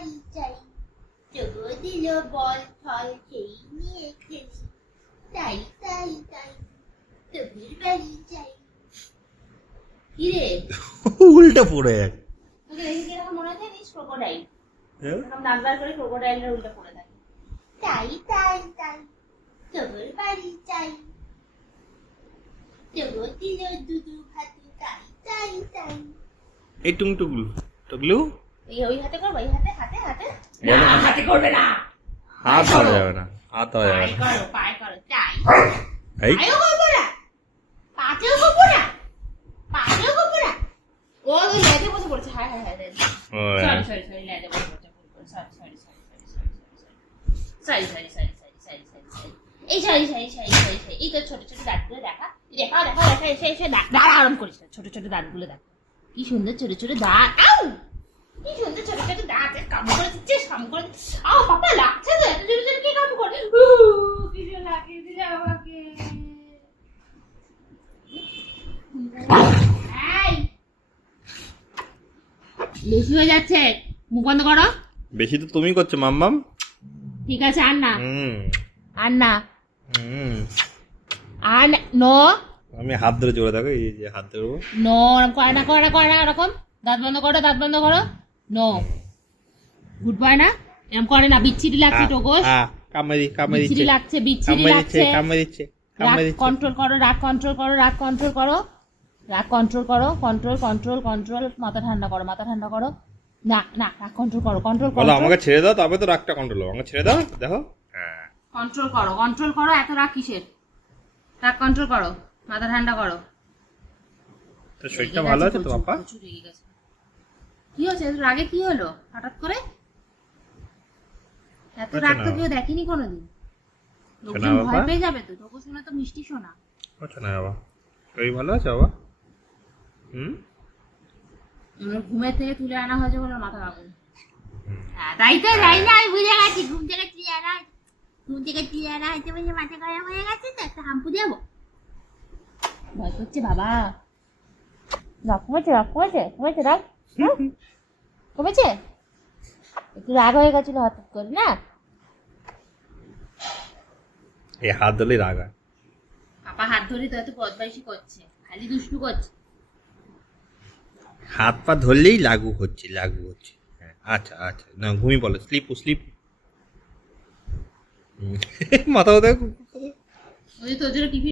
বাড়ি চাই, তবু দিল বল ফল সেই নিয়ে খেলি, তাই তাই তাই তবুর বাড়ি চাই। কিরে উল্টা পড়ে যায়। তোকে দেখে কিরকম মনে হচ্ছে নিস ক্রোকোডাইল, এরকম নাক বার করে ক্রোকোডাইলের উল্টা পড়ে থাকে। তাই তাই তাই তবুর বাড়ি চাই, তবু দিল দুধু ভাতু, তাই তাই তাই। এই টুংটুকলু টুকলু ওই হাতে করবো, এই হাতে হাতে হাতে বলো। না, হাতে করবে না, হাত ধরা যাবে না, হাত ধরা যাবে পায়ে না। করো পায়ে করো, তাই এই পায়েও করবো না, পাতেও করবো না, পাতেও করবো না। ও ওই লেজে বসে পড়ছে, হায় হায় হায় লেজে, ও, সরি সরি সরি লেজে বসে পড়ছে, sorry sorry sorry sorry sorry sorry sorry sorry sorry এই sorry sorry sorry sorry sorry এই তো ছোট ছোট দাঁতগুলো দেখা, দেখা দেখা দেখা, এসে এসে দাঁড়া, আরাম করিস না, ছোট ছোট দাঁতগুলো দেখ, কি সুন্দর ছোট ছোট দাঁত, আউ কি সুন্দর ছোট ছোট দাঁত, কাম করে দিচ্ছে, সাম করে দিচ্ছে, আও বাবা লাগছে তো, এত জোরে জোরে কে কাম করে, কি যে লাগিয়ে দিলে আমাকে। এই বেশি হয়ে যাচ্ছে, মুখ বন্ধ করো। বেশি তো তুমি করছো মাম্মাম। ঠিক আছে আর না, হুম আর না, হুম। আর নো আমি হাত ধরে জোরে থাকো, এই যে হাত ধরবো। নো, ওরকম করে না করে না করে না, ওরকম দাঁত বন্ধ করো, দাঁত বন্ধ করো, নো গুড বয় না, এরকম করে না, বিচ্ছিরি লাগছে টোকস, কামড়ি কামড়ি বিচ্ছিরি দিচ্ছে, লাগছে, বিচ্ছিরি কামড়ি লাগছে, দিচ্ছে, কামড়ি দিচ্ছে, রাগ কামড়ি দিচ্ছে। কন্ট্রোল করো, রাগ কন্ট্রোল করো, রাগ কন্ট্রোল করো, রাগ কন্ট্রোল করো, কন্ট্রোল কন্ট্রোল কন্ট্রোল, মাথা ঠান্ডা করো, মাথা ঠান্ডা করো, না না রাগ কন্ট্রোল করো, কন্ট্রোল বলো করো, আমাকে ছেড়ে দাও, তবে তো রাগটা কন্ট্রোল হবে। আমাকে ছেড়ে দাও, দেখো। হ্যাঁ কন্ট্রোল করো, কন্ট্রোল করো, এত রাগ কিসের, রাগ কন্ট্রোল করো, মাথা ঠান্ডা করো। তো শরীরটা ভালো আছে তো বাবা? প্রচুর রেগে গেছে। কি হয়েছে, এত রাগে কি হলো হঠাৎ করে, এত রাগ তো কেউ দেখেনি কোনোদিন, লোকজন বাবা? ভয় পেয়ে যাবে তো, তোকে শুনে তো মিষ্টি শোনা। আচ্ছা না বাবা, শরীর ভালো আছে বাবা? হুম। আমার ঘুমের থেকে তুলে আনা হয়েছে বলে মাথা কাবু। হ্যাঁ তাই তো, যাই না, আমি বুঝে গেছি, ঘুম থেকে তুলে আনা, ঘুম থেকে তুলে আনা হয়েছে বলে মাথা খারাপ হয়ে গেছে, তো একটা হাম্পু দেবো, ভয় করছে বাবা, রাগ কমেছে, রাগ কমেছে, কমেছে রাগ, কমেছে, একটু রাগ হয়ে গেছিল হঠাৎ করে না। এই হাত ধরলেই রাগ হয়। পাপা হাত ধরে তো এত বদমাইশি করছে, খালি দুষ্টু করছে। হাত পা ধরলেই লাগু হচ্ছে, লাগু হচ্ছে। হ্যাঁ আচ্ছা আচ্ছা, না ঘুমিয়ে বলো, স্লিপ স্লিপ। মাথা ব্যথা। ওই যে তোর জন্য টিফিন